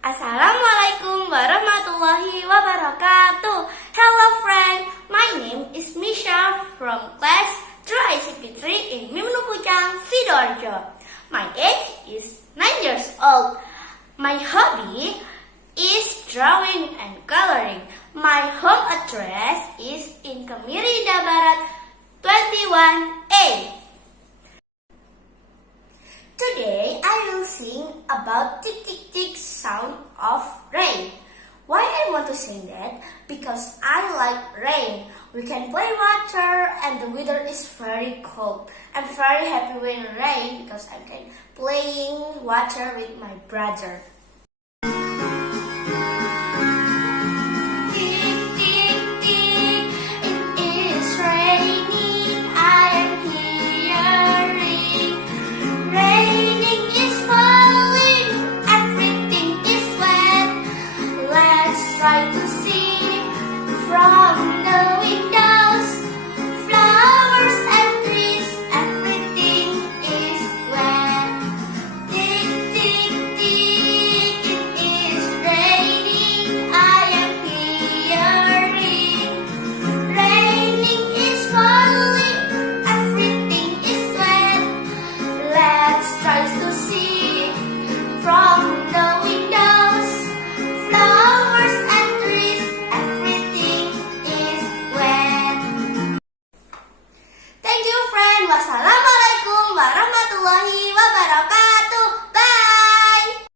Assalamualaikum warahmatullahi wabarakatuh. Hello friend, my name is Misha from class 3 in Hujan, Sidoarjo. My age is 9 years old. My hobby is drawing and coloring. My home address is in Kemirida Barat 21A. Today I will sing about tick tick tick sound of rain. Why I want to sing that? Because I like rain. We can play water and the weather is very cold. I'm very happy when rain because I can playing water with my brother.